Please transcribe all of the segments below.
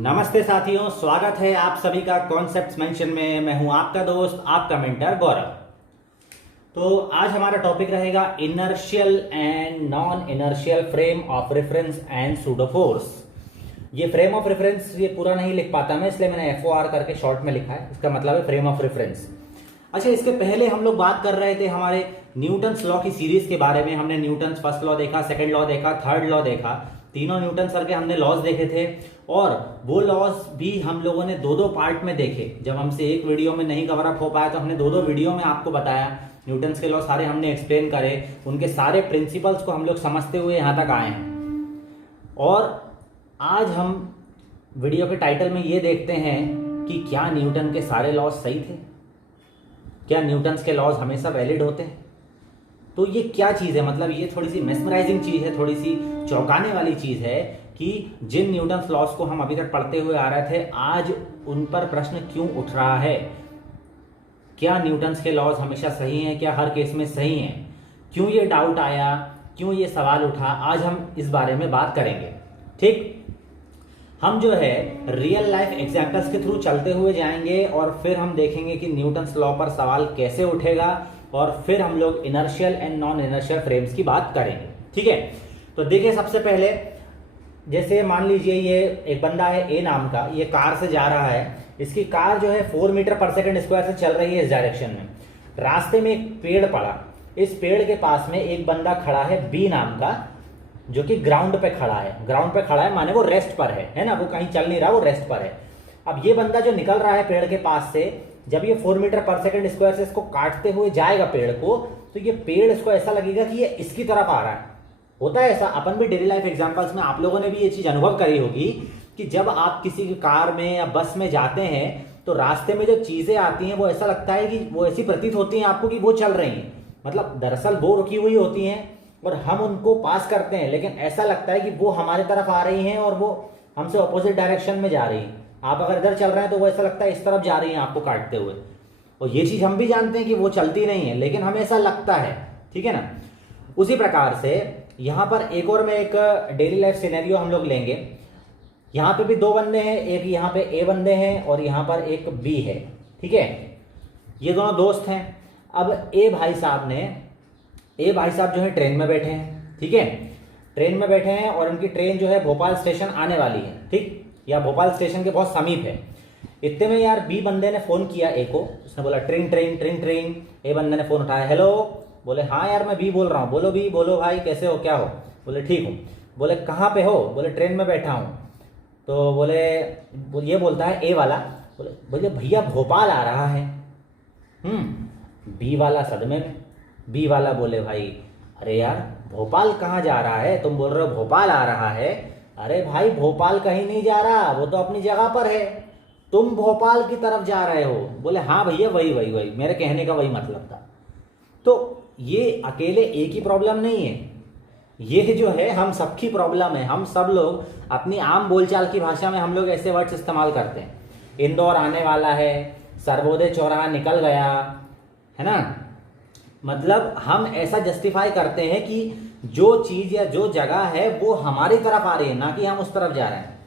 नमस्ते साथियों, स्वागत है आप सभी का कॉन्सेप्ट्स मेंशन में। मैं हूं आपका दोस्त, आपका मेंटर गौरव। तो आज हमारा टॉपिक रहेगा inertial and non inertial frame of reference and pseudo force. ये फ्रेम ऑफ रेफरेंस ये पूरा नहीं लिख पाता मैं, इसलिए मैंने FOR करके शॉर्ट में लिखा है। इसका मतलब है फ्रेम ऑफ रेफरेंस। अच्छा, इसके पहले हम लोग बात कर रहे थे हमारे न्यूटन्स लॉ की सीरीज के बारे में। हमने न्यूटन्स फर्स्ट लॉ देखा, सेकंड लॉ देखा, थर्ड लॉ देखा। तीनों न्यूटन सर के हमने लॉज देखे थे और वो लॉज भी हम लोगों ने दो दो पार्ट में देखे। जब हमसे एक वीडियो में नहीं कवर अप हो पाया तो हमने दो दो वीडियो में आपको बताया। न्यूटन्स के लॉ सारे हमने एक्सप्लेन करे, उनके सारे प्रिंसिपल्स को हम लोग समझते हुए यहाँ तक आए हैं। और आज हम वीडियो के टाइटल में ये देखते हैं कि क्या न्यूटन के सारे लॉज सही थे, क्या न्यूटन्स के लॉज हमेशा वैलिड होते हैं। तो ये क्या चीज़ है, मतलब ये थोड़ी सी मेस्मराइजिंग चीज़ है, थोड़ी सी चौंकाने वाली चीज़ है कि जिन न्यूटन्स लॉज को हम अभी तक पढ़ते हुए आ रहे थे, आज उन पर प्रश्न क्यों उठ रहा है। क्या न्यूटन्स के लॉज हमेशा सही हैं, क्या हर केस में सही हैं, क्यों ये डाउट आया, क्यों ये सवाल उठा, आज हम इस बारे में बात करेंगे। ठीक, हम जो है रियल लाइफ एग्जाम्पल्स के थ्रू चलते हुए जाएंगे और फिर हम देखेंगे कि न्यूटन्स लॉ पर सवाल कैसे उठेगा और फिर हम लोग inertial and non inertial frames की बात करेंगे। ठीक है, तो देखिए सबसे पहले जैसे मान लीजिए ये एक बंदा है ए नाम का, ये कार से जा रहा है। इसकी कार जो है 4 मीटर पर सेकंड स्क्वायर से चल रही है इस डायरेक्शन में। रास्ते में एक पेड़ पड़ा, इस पेड़ के पास में एक बंदा खड़ा है बी नाम का, जो कि ग्राउंड पे खड़ा है। ग्राउंड पे खड़ा है माने वो रेस्ट पर है ना, वो कहीं चल नहीं रहा, वो रेस्ट पर है। अब ये बंदा जो निकल रहा है पेड़ के पास से, जब ये 4 मीटर पर सेकंड स्क्वायर से इसको काटते हुए जाएगा पेड़ को, तो ये पेड़ इसको ऐसा लगेगा कि ये इसकी तरफ आ रहा है। होता है ऐसा, अपन भी डेली लाइफ एग्जांपल्स में आप लोगों ने भी ये चीज अनुभव करी होगी कि जब आप किसी की कार में या बस में जाते हैं तो रास्ते में जो चीजें आती हैं वो ऐसा लगता है कि वो ऐसी प्रतीत होती हैं आपको कि वो चल रही हैं, मतलब दरअसल वो रुकी हुई होती हैं और हम उनको पास करते हैं, लेकिन ऐसा लगता है कि वो हमारे तरफ आ रही हैं और वो हमसे ऑपोजिट डायरेक्शन में जा रही हैं। आप अगर इधर चल रहे हैं तो वो ऐसा लगता है इस तरफ जा रही हैं आपको काटते हुए। और ये चीज हम भी जानते हैं कि वो चलती नहीं है, लेकिन हमें ऐसा लगता है। ठीक है ना। उसी प्रकार से यहां पर एक और में एक डेली लाइफ सिनेरियो हम लोग लेंगे। यहां पे भी दो बंदे हैं, एक यहाँ पे ए बंदे हैं और यहाँ पर एक बी है। ठीक है, ये दोनों दोस्त हैं। अब ए भाई साहब जो है ट्रेन में बैठे हैं। ठीक है, ट्रेन में बैठे हैं और उनकी ट्रेन जो है भोपाल स्टेशन आने वाली है। ठीक, या भोपाल स्टेशन के बहुत समीप है। इतने में यार बी बंदे ने फोन किया ए को, उसने बोला ट्रेन ट्रेन ट्रेन ट्रेन। ए बंदे ने फोन उठाया, हेलो। बोले हाँ यार मैं बी बोल रहा हूँ। बोलो बी, बोलो भाई कैसे हो, क्या हो। बोले ठीक हूँ। बोले कहाँ पे हो। बोले ट्रेन में बैठा हूँ। तो बोले ये बोलता है ए वाला, बोले भैया भोपाल आ रहा है। बी वाला सदमे में। बी वाला बोले भाई अरे यार भोपाल कहाँ जा रहा है, तुम बोल रहे हो भोपाल आ रहा है। अरे भाई भोपाल कहीं नहीं जा रहा, वो तो अपनी जगह पर है, तुम भोपाल की तरफ जा रहे हो। बोले हाँ भैया वही वही वही, मेरे कहने का वही मतलब था। तो ये अकेले एक ही प्रॉब्लम नहीं है, ये जो है हम सबकी प्रॉब्लम है। हम सब लोग अपनी आम बोलचाल की भाषा में हम लोग ऐसे वर्ड्स इस्तेमाल करते हैं। इंदौर आने वाला है, सर्वोदय चौराहा निकल गया, है ना। मतलब हम ऐसा जस्टिफाई करते हैं कि जो चीज या जो जगह है वो हमारी तरफ आ रही है, ना कि हम उस तरफ जा रहे हैं।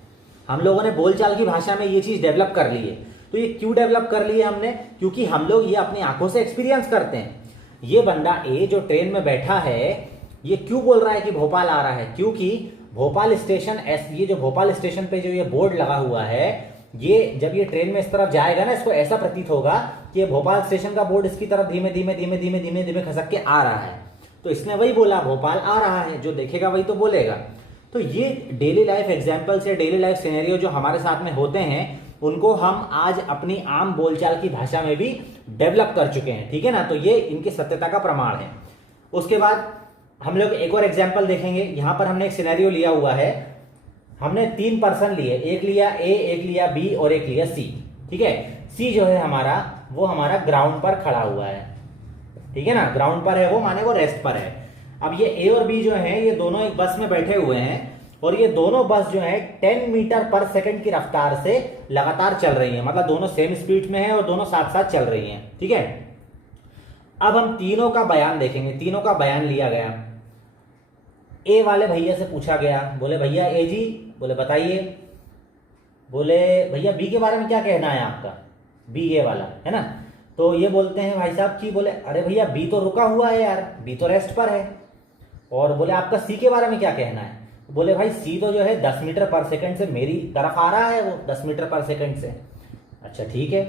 हम लोगों ने बोलचाल की भाषा में ये चीज डेवलप कर ली है। तो ये क्यों डेवलप कर ली है हमने, क्योंकि हम लोग ये अपनी आंखों से एक्सपीरियंस करते हैं। ये बंदा ए जो ट्रेन में बैठा है, ये क्यों बोल रहा है कि भोपाल आ रहा है, क्योंकि भोपाल स्टेशन, ये जो भोपाल स्टेशन पे जो ये बोर्ड लगा हुआ है, ये जब ये ट्रेन में इस तरफ जाएगा ना, इसको ऐसा प्रतीत होगा कि ये भोपाल स्टेशन का बोर्ड इसकी तरफ धीमे धीमे धीमे धीमे धीमे धीमे खसक के आ रहा है। तो इसने वही बोला भोपाल आ रहा है, जो देखेगा वही तो बोलेगा। तो ये डेली लाइफ एग्जाम्पल्स या डेली लाइफ सिनेरियो जो हमारे साथ में होते हैं, उनको हम आज अपनी आम बोलचाल की भाषा में भी डेवलप कर चुके हैं। ठीक है ना, तो ये इनकी सत्यता का प्रमाण है। उसके बाद हम लोग एक और एग्जाम्पल देखेंगे। यहां पर हमने एक सिनेरियो लिया हुआ है, हमने 3 पर्सन लिए, एक लिया ए, एक लिया बी और एक लिया सी। ठीक है, सी जो है हमारा, वो हमारा ग्राउंड पर खड़ा हुआ है। ठीक है ना, ग्राउंड पर है वो, माने वो रेस्ट पर है। अब ये ए और बी जो है, ये दोनों एक बस में बैठे हुए हैं और ये दोनों बस जो है 10 मीटर पर सेकंड की रफ्तार से लगातार चल रही है, मतलब दोनों सेम स्पीड में है और दोनों साथ साथ चल रही हैं। ठीक है, अब हम तीनों का बयान देखेंगे। तीनों का बयान लिया गया। ए वाले भैया से पूछा गया, बोले भैया ए जी, बोले बताइए। बोले भैया बी के बारे में क्या कहना है आपका, बी ये वाला है ना। तो ये बोलते हैं भाई साहब कि बोले अरे भैया बी तो रुका हुआ है यार, बी तो रेस्ट पर है। और बोले आपका सी के बारे में क्या कहना है, बोले भाई सी तो जो है 10 मीटर पर सेकंड से मेरी तरफ आ रहा है, वो 10 मीटर पर सेकंड से। अच्छा ठीक है,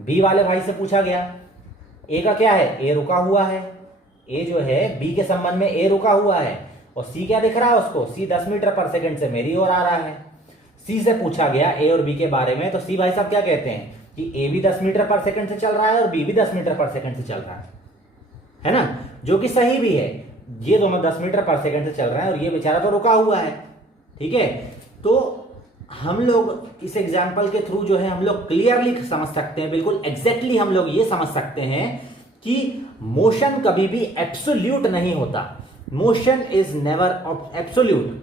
बी वाले भाई से पूछा गया ए का क्या है, ए रुका हुआ है, ए जो है बी के संबंध में ए रुका हुआ है, और सी क्या दिख रहा है उसको, सी 10 मीटर पर सेकंड से मेरी ओर आ रहा है। सी से पूछा गया ए और बी के बारे में, तो सी भाई साहब क्या कहते हैं कि ए भी 10 मीटर पर सेकंड से चल रहा है और बी भी 10 मीटर पर सेकंड से चल रहा है ना, जो कि सही भी है। ये दोनों 10 मीटर पर सेकंड से चल रहे हैं और ये बेचारा तो रुका हुआ है। ठीक है, तो हम लोग इस एग्जाम्पल के थ्रू जो है हम लोग क्लियरली समझ सकते हैं, बिल्कुल एग्जैक्टली हम लोग ये समझ सकते हैं कि मोशन कभी भी एब्सोल्यूट नहीं होता। Motion is never absolute.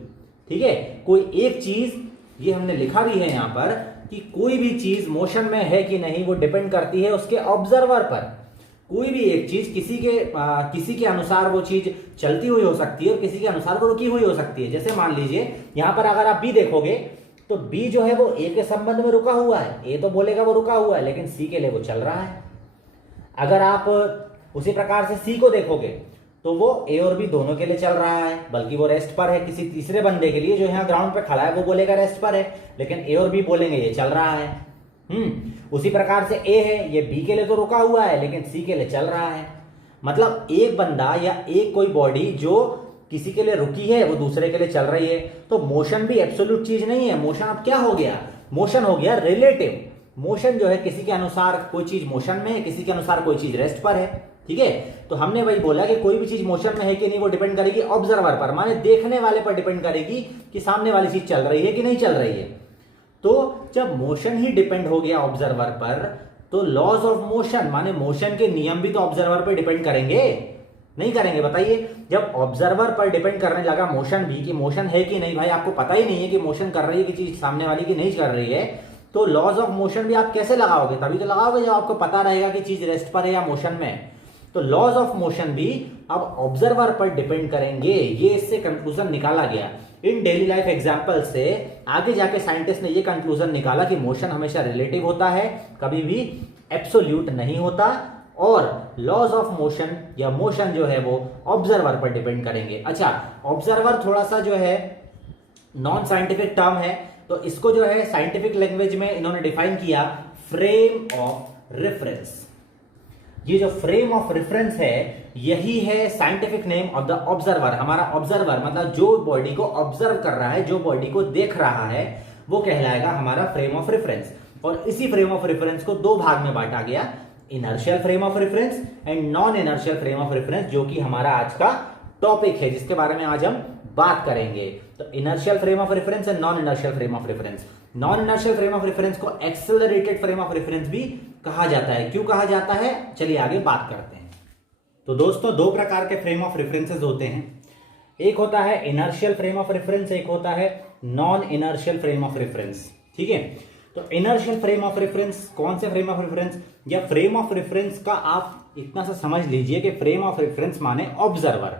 ठीक है, कोई एक चीज, ये हमने लिखा भी है यहां पर कि कोई भी चीज मोशन में है कि नहीं वो डिपेंड करती है उसके ऑब्जर्वर पर। कोई भी एक चीज किसी के अनुसार वो चीज चलती हुई हो सकती है और किसी के अनुसार वो रुकी हुई हो सकती है। जैसे मान लीजिए यहां पर अगर आप बी देखोगे तो बी जो है वो ए के संबंध में रुका हुआ है, ए तो बोलेगा वो रुका हुआ है लेकिन सी के लिए वो चल रहा है। अगर आप उसी प्रकार से सी को देखोगे तो वो ए और बी दोनों के लिए चल रहा है, बल्कि वो रेस्ट पर है। किसी तीसरे बंदे के लिए जो यहाँ ग्राउंड पे खड़ा है वो बोलेगा रेस्ट पर है, लेकिन ए और बी बोलेंगे ये चल रहा है। उसी प्रकार से ए है, ये बी के लिए तो रुका हुआ है लेकिन सी के लिए चल रहा है। मतलब एक बंदा या एक कोई बॉडी जो किसी के लिए रुकी है वो दूसरे के लिए चल रही है। तो मोशन भी एब्सोल्यूट चीज नहीं है। मोशन अब क्या हो गया, मोशन हो गया रिलेटिव। मोशन जो है किसी के अनुसार कोई चीज मोशन में है, किसी के अनुसार कोई चीज रेस्ट पर है। ठीक है, तो हमने वही बोला कि कोई भी चीज मोशन में है कि नहीं वो डिपेंड करेगी ऑब्जर्वर पर, माने देखने वाले पर डिपेंड करेगी कि सामने वाली चीज चल रही है कि नहीं चल रही है। तो जब मोशन ही डिपेंड हो गया ऑब्जर्वर पर, तो लॉज ऑफ मोशन माने मोशन के नियम भी तो ऑब्जर्वर पर डिपेंड करेंगे, नहीं करेंगे? बताइए, जब ऑब्जर्वर पर डिपेंड करने लगा मोशन भी कि मोशन है कि नहीं, भाई आपको पता ही नहीं है कि मोशन कर रही है कि चीज सामने वाली की नहीं कर रही है, तो लॉज ऑफ मोशन भी आप कैसे लगाओगे? तभी तो लगाओगे जब आपको पता रहेगा कि चीज रेस्ट पर है या मोशन में। तो लॉज ऑफ मोशन भी अब ऑब्जर्वर पर डिपेंड करेंगे, ये इससे कंक्लूजन निकाला गया। इन डेली लाइफ एग्जांपल से आगे जाके साइंटिस्ट ने ये कंक्लूजन निकाला कि मोशन हमेशा रिलेटिव होता है, कभी भी एब्सोल्यूट नहीं होता, और लॉज ऑफ मोशन या मोशन जो है वो ऑब्जर्वर पर डिपेंड करेंगे। अच्छा, ऑब्जर्वर थोड़ा सा जो है नॉन साइंटिफिक टर्म है, तो इसको जो है साइंटिफिक लैंग्वेज में इन्होंने डिफाइन किया फ्रेम ऑफ रेफरेंस। ये जो फ्रेम ऑफ रेफरेंस है यही है scientific name of the observer. हमारा ऑब्जर्वर मतलब जो बॉडी को ऑब्जर्व कर रहा है, जो बॉडी को देख रहा है, वो कहलाएगा हमारा फ्रेम ऑफ रेफरेंस। और इसी फ्रेम ऑफ रेफरेंस को दो भाग में बांटा गया, inertial frame of reference and non inertial frame of reference, जो कि हमारा आज का टॉपिक है, जिसके बारे में आज हम बात करेंगे। तो inertial frame of reference and non inertial frame of reference. Non inertial frame of reference को एक्सेलरेटेड फ्रेम ऑफ रेफरेंस भी कहा जाता है। क्यों कहा जाता है, चलिए आगे बात करते हैं। तो दोस्तों, दो प्रकार के फ्रेम ऑफ रेफरेंसेस होते हैं, एक होता है इनर्शियल फ्रेम ऑफ रेफरेंस, एक होता है non inertial frame of reference. ठीक है, तो इनर्शियल फ्रेम ऑफ रेफरेंस कौन से फ्रेम ऑफ रेफरेंस, या फ्रेम ऑफ रेफरेंस का आप इतना सा समझ लीजिए कि फ्रेम ऑफ रेफरेंस माने ऑब्जर्वर,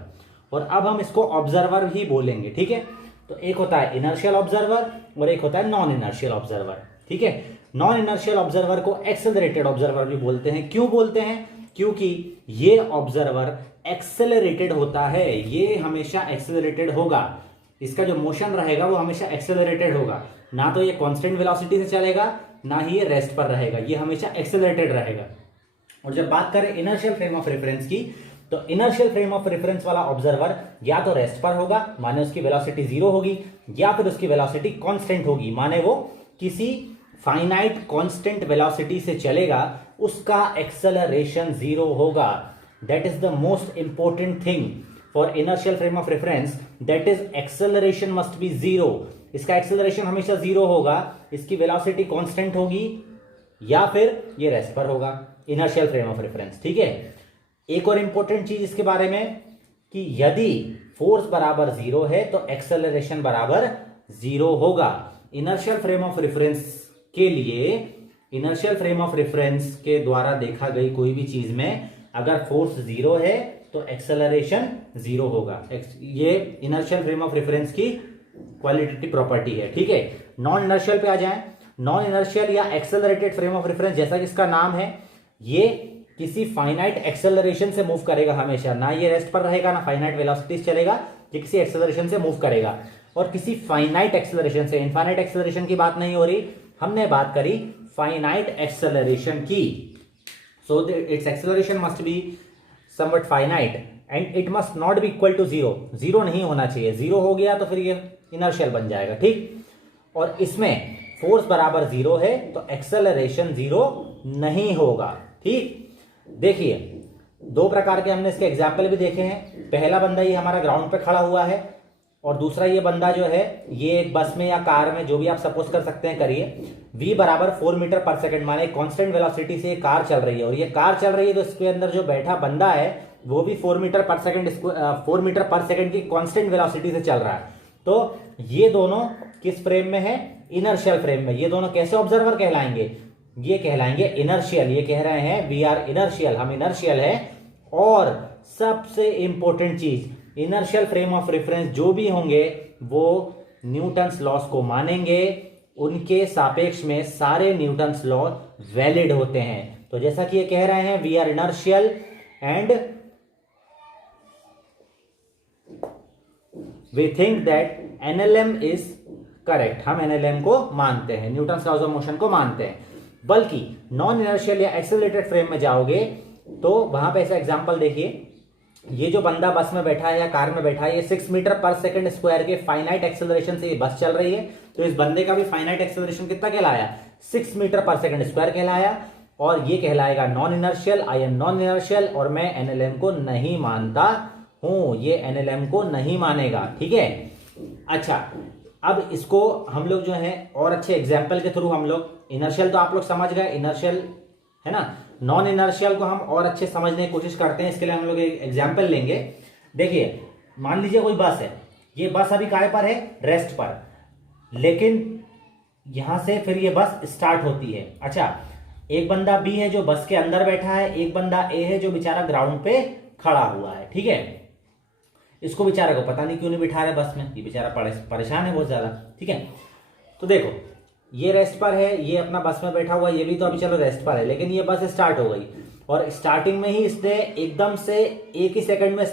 और अब हम इसको ऑब्जर्वर ही बोलेंगे। ठीक है, तो एक होता है इनर्शियल ऑब्जर्वर और एक होता है नॉन इनर्शियल ऑब्जर्वर। ठीक है, नॉन इनर्शियल ऑब्जर्वर को एक्सेलरेटेड ऑब्जर्वर भी बोलते हैं। क्यों बोलते हैं? क्योंकि ये ऑब्जर्वर एक्सेलरेटेड होता है, ये हमेशा एक्सेलरेटेड होगा, इसका जो मोशन रहेगा वो हमेशा एक्सेलरेटेड होगा। ना तो ये कांस्टेंट वेलोसिटी से चलेगा, ना ही ये रेस्ट पर रहेगा, ये हमेशा एक्सेलरेटेड रहेगा। और जब बात करें इनर्शियल फ्रेम ऑफ रेफरेंस की, तो इनर्शियल फ्रेम ऑफ रेफरेंस वाला ऑब्जर्वर या तो रेस्ट पर होगा, माने उसकी वेलोसिटी जीरो होगी, या फिर उसकी वेलोसिटी कांस्टेंट होगी, माने वो किसी फाइनाइट कांस्टेंट वेलोसिटी से चलेगा, उसका एक्सेलरेशन जीरो होगा। That is the most important thing for inertial frame of reference, that is acceleration must B zero. इसका एक्सेलरेशन हमेशा जीरो होगा, इसकी वेलोसिटी कांस्टेंट होगी, या फिर ये रेस्ट पर होगा, इनर्शियल फ्रेम ऑफ रेफरेंस। ठीक है, एक और इंपॉर्टेंट चीज इसके बारे में कि यदि फोर्स बराबर जीरो है तो एक्सेलरेशन बराबर जीरो होगा। इनर्शियल फ्रेम ऑफ रेफरेंस के लिए, इनर्शियल फ्रेम ऑफ रेफरेंस के द्वारा देखा गई कोई भी चीज में अगर फोर्स जीरो है तो एक्सेलरेशन जीरो होगा। ये इनर्शियल फ्रेम ऑफ रेफरेंस की क्वालिटेटिव प्रॉपर्टी है। ठीक है, नॉन इनर्शियल पे आ जाएं, नॉन इनर्शियल या एक्सेलरेटेड फ्रेम ऑफ रेफरेंस, जैसा कि इसका नाम है, ये किसी फाइनाइट एक्सेलरेशन से मूव करेगा हमेशा, ना ये रेस्ट पर रहेगा ना फाइनाइट वेलोसिटी चलेगा, ये किसी एक्सेलरेशन से मूव करेगा। और किसी फाइनाइट एक्सेलरेशन से, इनफाइनाइट एक्सेलरेशन की बात नहीं हो रही, हमने बात करी फाइनाइट एक्सेलरेशन की। So it's acceleration must be somewhat finite and it must not be equal to zero, zero नहीं होना चाहिए, जीरो हो गया तो फिर ये इनर्शियल बन जाएगा, ठीक। और इसमें फोर्स बराबर जीरो है तो एक्सेलरेशन जीरो नहीं होगा, ठीक। देखिए दो प्रकार के हमने इसके एग्जाम्पल भी देखे हैं। पहला बंदा ये हमारा ग्राउंड पे खड़ा हुआ है और दूसरा ये बंदा जो है ये एक बस में या कार में, जो भी आप सपोज कर सकते हैं करिए, v बराबर 4 मीटर पर सेकंड, माने कांस्टेंट वेलोसिटी से ये कार चल रही है और ये कार चल रही है तो इसके अंदर जो बैठा बंदा है वो भी 4 मीटर पर सेकंड की कांस्टेंट वेलोसिटी से चल रहा है। तो ये दोनों किस फ्रेम में है? इनर्शियल फ्रेम में। ये दोनों कैसे ऑब्जर्वर कहलाएंगे? ये कहलाएंगे इनर्शियल। ये कह रहे हैं वी आर इनर्शियल, हम इनर्शियल है। और सबसे इंपॉर्टेंट चीज, इनर्शियल फ्रेम ऑफ रेफरेंस जो भी होंगे वो न्यूटन्स लॉस को मानेंगे, उनके सापेक्ष में सारे न्यूटन्स लॉ वैलिड होते हैं। तो जैसा कि ये कह रहे हैं we are inertial and we think that NLM is correct, हम एनएलएम को मानते हैं, न्यूटन्स लॉज ऑफ मोशन को मानते हैं। बल्कि नॉन इनर्शियल या एक्सेलरेटेड फ्रेम में जाओगे तो वहां पे ऐसा एग्जांपल देखिए, ये जो बंदा बस में बैठा है या कार में बैठा है, ये 6 मीटर पर सेकंड स्क्वायर के फाइनाइट एक्सेलरेशन से ये बस चल रही है, तो इस बंदे का भी फाइनाइट एक्सेलरेशन कितना कहलाया? 6 मीटर पर सेकंड स्क्वायर कहलाया। और ये कहलाएगा non inertial, I am non inertial, और मैं एनएलएम को नहीं मानता हूं, ये एनएलएम को नहीं मानेगा, ठीक है। अच्छा, अब इसको हम लोग जो है और अच्छे एग्जाम्पल के थ्रू हम लोग, इनर्शियल तो आप लोग समझ गए, इनर्शियल है ना, नॉन इनर्शियल को हम और अच्छे समझने की कोशिश करते हैं। इसके लिए हम लोग एक एग्जाम्पल लेंगे। देखिए मान लीजिए कोई बस है, ये बस अभी काय पर है? रेस्ट पर, लेकिन यहां से फिर ये बस स्टार्ट होती है। अच्छा, एक बंदा बी है जो बस के अंदर बैठा है, एक बंदा ए है जो बेचारा ग्राउंड पे खड़ा हुआ है, ठीक है। इसको बेचारा को पता नहीं क्यों नहीं बिठा रहे बस में, ये बेचारा परेशान है बहुत ज्यादा, ठीक है। तो देखो ये रेस्ट पर है, ये अपना बस में बैठा हुआ, ये भी तो अभी चलो रेस्ट पर है, लेकिन ये बस स्टार्ट हो गई और स्टार्टिंग में ही इसने एकदम से एक ही सेकंड में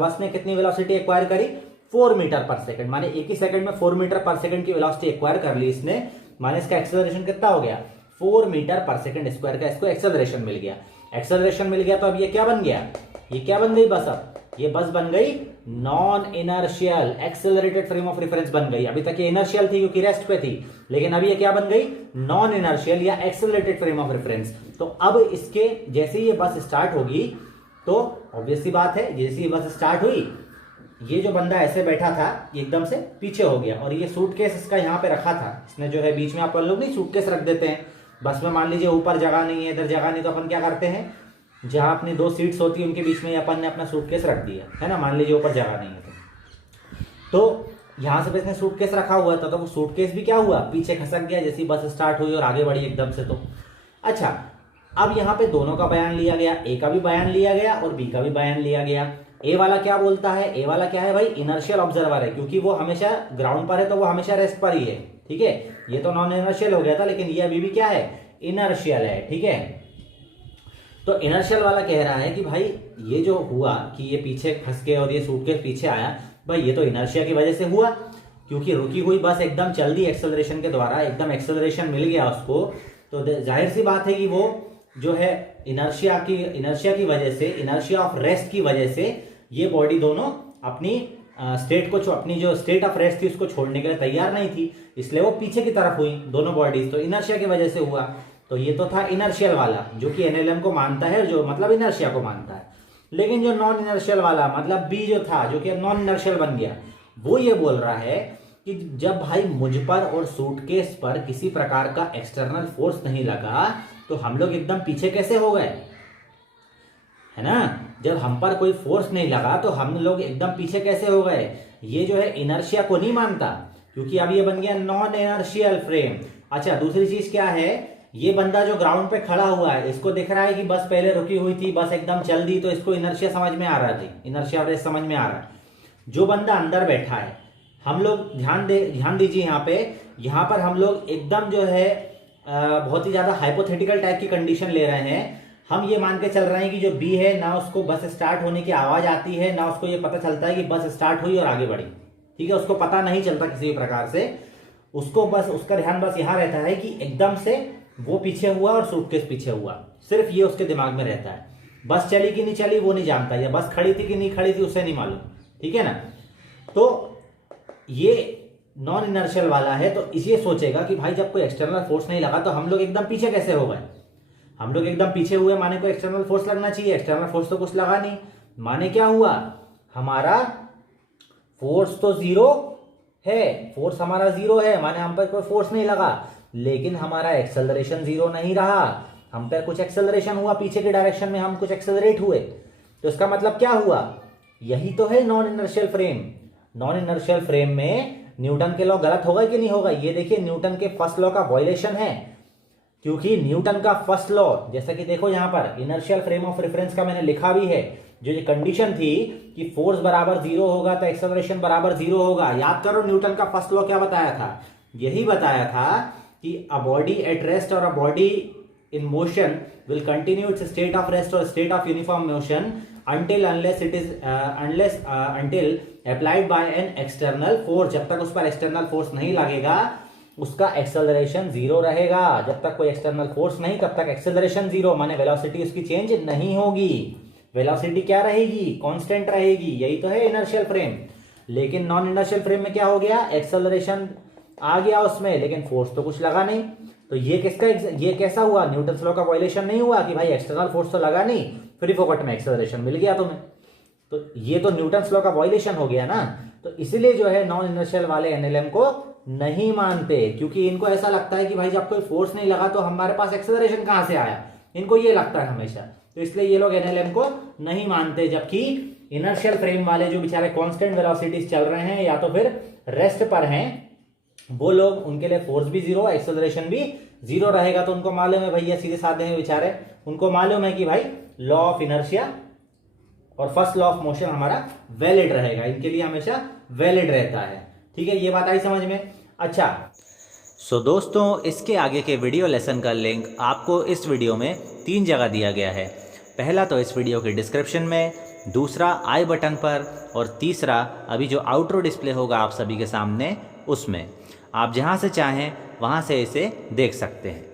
बस ने कितनी वेलोसिटी एक्वायर करी? 4 मीटर पर सेकंड, माने एक ही सेकंड में 4 मीटर पर सेकंड की वेलोसिटी एक्वायर कर ली इसने, माने इसका एक्सेलरेशन कितना हो गया? 4 मीटर पर सेकंड स्क्वायर का इसको एक्सेलरेशन मिल गया। एक्सेलरेशन मिल गया तो अब ये क्या बन गया? ये क्या बन गई बस? अब ये बस बन गई non inertial, accelerated frame of reference बन गई। अभी तक ये इनर्शियल थी क्योंकि रेस्ट पे थी, लेकिन अभी ये क्या बन गई? नॉन इनर्शियल या एक्सेलरेटेड फ्रेम ऑफ रेफरेंस। तो अब इसके जैसे ही ये बस स्टार्ट होगी तो ऑब्वियस सी बात है, जैसे ही बस स्टार्ट हुई, ये जो बंदा ऐसे बैठा था एकदम से पीछे हो गया और ये सूटकेस इसका यहाँ पे रखा था, इसने जो है बीच में, आप लोग नहीं सूटकेस रख देते हैं बस में, मान लीजिए ऊपर जगह नहीं है, इधर जगह नहीं, तो अपन क्या करते हैं, जहां अपनी 2 सीट्स होती है उनके बीच में अपन ने अपना सूटकेस रख दिया है ना, मान लीजिए ऊपर जगह नहीं है तो यहां से इसने सूटकेस रखा हुआ था, तो वो सूटकेस भी क्या हुआ? पीछे खसक गया जैसी बस स्टार्ट हुई और आगे बढ़ी एकदम से। तो अच्छा, अब यहाँ पे दोनों का बयान लिया गया, ए का भी बयान लिया गया और बी का भी बयान लिया गया। ए वाला क्या बोलता है? ए वाला क्या है भाई? इनर्शियल ऑब्जर्वर है, क्योंकि वो हमेशा ग्राउंड पर है तो वो हमेशा रेस्ट पर ही है, ठीक है। ये तो नॉन इनर्शियल हो गया था, लेकिन ये अभी भी क्या है? इनर्शियल है, ठीक है। तो इनर्शियल वाला कह रहा है कि भाई ये जो हुआ कि ये पीछे फंस के और ये सूटकेस पीछे आया, भाई ये तो इनर्शिया की वजह से हुआ, क्योंकि रुकी हुई बस एकदम चल दी एक्सेलरेशन के द्वारा, एकदम एक्सेलरेशन मिल गया उसको, तो जाहिर सी बात है कि वो जो है इनर्शिया की वजह से, इनर्शिया ऑफ रेस्ट की वजह से ये बॉडी दोनों अपनी स्टेट को, अपनी जो स्टेट ऑफ रेस्ट थी उसको छोड़ने के लिए तैयार नहीं थी, इसलिए वो पीछे की तरफ हुई दोनों बॉडीज, तो इनर्शिया की वजह से हुआ। तो ये तो था इनर्शियल वाला जो कि एनएलएम को मानता है, जो मतलब इनर्शिया को मानता है। लेकिन जो नॉन इनर्शियल वाला मतलब बी जो था, जो कि नॉन इनर्शियल बन गया, वो ये बोल रहा है कि जब भाई मुझ पर और सूटकेस पर किसी प्रकार का एक्सटर्नल फोर्स नहीं लगा तो हम लोग एकदम पीछे कैसे हो गए, है ना। जब हम पर कोई फोर्स नहीं लगा तो हम लोग एकदम पीछे कैसे हो गए? ये जो है इनर्शिया को नहीं मानता, क्योंकि अब ये बन गया नॉन इनर्शियल फ्रेम। अच्छा, दूसरी चीज क्या है? ये बंदा जो ग्राउंड पे खड़ा हुआ है, इसको दिख रहा है कि बस पहले रुकी हुई थी, बस एकदम चल दी, तो इसको इनर्शिया समझ में आ रहा है, इनर्शिया रेस समझ में आ रहा है। जो बंदा अंदर बैठा है हम लोग ध्यान दीजिए यहाँ पर हम लोग एकदम जो है बहुत ही ज्यादा हाइपोथेटिकल टाइप की कंडीशन ले रहे हैं। हम ये मान के चल रहे हैं कि जो बी है ना उसको बस स्टार्ट होने की आवाज आती है, ना उसको ये पता चलता है कि बस स्टार्ट हुई और आगे बढ़ी। ठीक है, उसको पता नहीं चलता किसी भी प्रकार से। उसको बस उसका ध्यान बस यहाँ रहता है कि एकदम से वो पीछे हुआ और सूटकेस पीछे हुआ, सिर्फ ये उसके दिमाग में रहता है। बस चली कि नहीं चली वो नहीं जानता, या बस खड़ी थी कि नहीं खड़ी थी उसे नहीं मालूम। ठीक है ना। तो ये नॉन इनर्शियल वाला है, तो इसे सोचेगा कि भाई जब कोई एक्सटर्नल फोर्स नहीं लगा तो हम लोग एकदम पीछे कैसे हो गए। हम लोग एकदम पीछे हुए माने कोई एक्सटर्नल फोर्स लगना चाहिए, एक्सटर्नल फोर्स तो कुछ लगा नहीं। माने क्या हुआ, हमारा फोर्स तो जीरो है, फोर्स हमारा जीरो है, माने हम पर कोई फोर्स नहीं लगा, लेकिन हमारा एक्सेलरेशन जीरो नहीं रहा। हम पर कुछ एक्सेलरेशन हुआ, पीछे के डायरेक्शन में हम कुछ एक्सेलरेट हुए। तो इसका मतलब क्या हुआ, यही तो है non inertial frame. Non inertial frame में न्यूटन के लॉ गलत होगा कि नहीं होगा। ये देखिए न्यूटन के फर्स्ट लॉ का वायलेशन है, क्योंकि न्यूटन का फर्स्ट लॉ, जैसा कि देखो यहां पर इनर्शियल फ्रेम ऑफ रेफरेंस का मैंने लिखा भी है, जो ये कंडीशन थी कि फोर्स बराबर जीरो होगा तो एक्सेलरेशन बराबर जीरो होगा। याद करो न्यूटन का फर्स्ट लॉ क्या बताया था, यही बताया था कि a body at rest or a body in motion will continue its state of rest or state of uniform motion until applied by an external force। जब तक उस पर एक्सटर्नल फोर्स नहीं लगेगा उसका एक्सेलरेशन जीरो रहेगा। जब तक कोई एक्सटर्नल फोर्स नहीं तब तक एक्सेलरेशन जीरो, माने वेलोसिटी उसकी चेंज नहीं होगी। वेलोसिटी क्या रहेगी, कांस्टेंट रहेगी। यही तो है इनर्शियल फ्रेम। लेकिन नॉन इनर्शियल फ्रेम में क्या हो गया, एक्सेलरेशन आ गया उसमें, लेकिन फोर्स तो कुछ लगा नहीं। तो ये कैसा हुआ, न्यूटन्स लॉ का वायलेशन नहीं हुआ कि भाई एक्सटर्नल फोर्स तो लगा नहीं, फ्री फोकट में एक्सेलरेशन मिल गया तुम्हें। तो ये तो न्यूटन्स लॉ का वायलेशन हो गया ना। तो इसलिए जो है नॉन इनर्शियल वाले एनएलएम को नहीं मानते, क्योंकि इनको ऐसा लगता है कि भाई जब कोई फोर्स नहीं लगा तो हमारे पास एक्सेलरेशन कहां से आया, इनको ये लगता है हमेशा। तो इसलिए ये लोग एनएलएम को नहीं मानते। जबकि इनर्शियल फ्रेम वाले जो बेचारे कांस्टेंट वेलोसिटीज चल रहे हैं या तो फिर रेस्ट पर हैं, वो लोग, उनके लिए फोर्स भी जीरो, एक्सेलरेशन भी जीरो रहेगा। तो उनको मालूम है भैया, सीधे साधे हैं बेचारे, उनको मालूम है कि भाई लॉ ऑफ इनर्शिया और फर्स्ट लॉ ऑफ मोशन हमारा वैलिड रहेगा, इनके लिए हमेशा वैलिड रहता है। ठीक है, ये बात आई समझ में। अच्छा, सो दोस्तों इसके आगे के वीडियो लेसन का लिंक आपको इस वीडियो में 3 जगह दिया गया है। पहला तो इस वीडियो के डिस्क्रिप्शन में, दूसरा आई बटन पर, और तीसरा अभी जो आउटरो डिस्प्ले होगा आप सभी के सामने उसमें। आप जहां से चाहें वहां से इसे देख सकते हैं।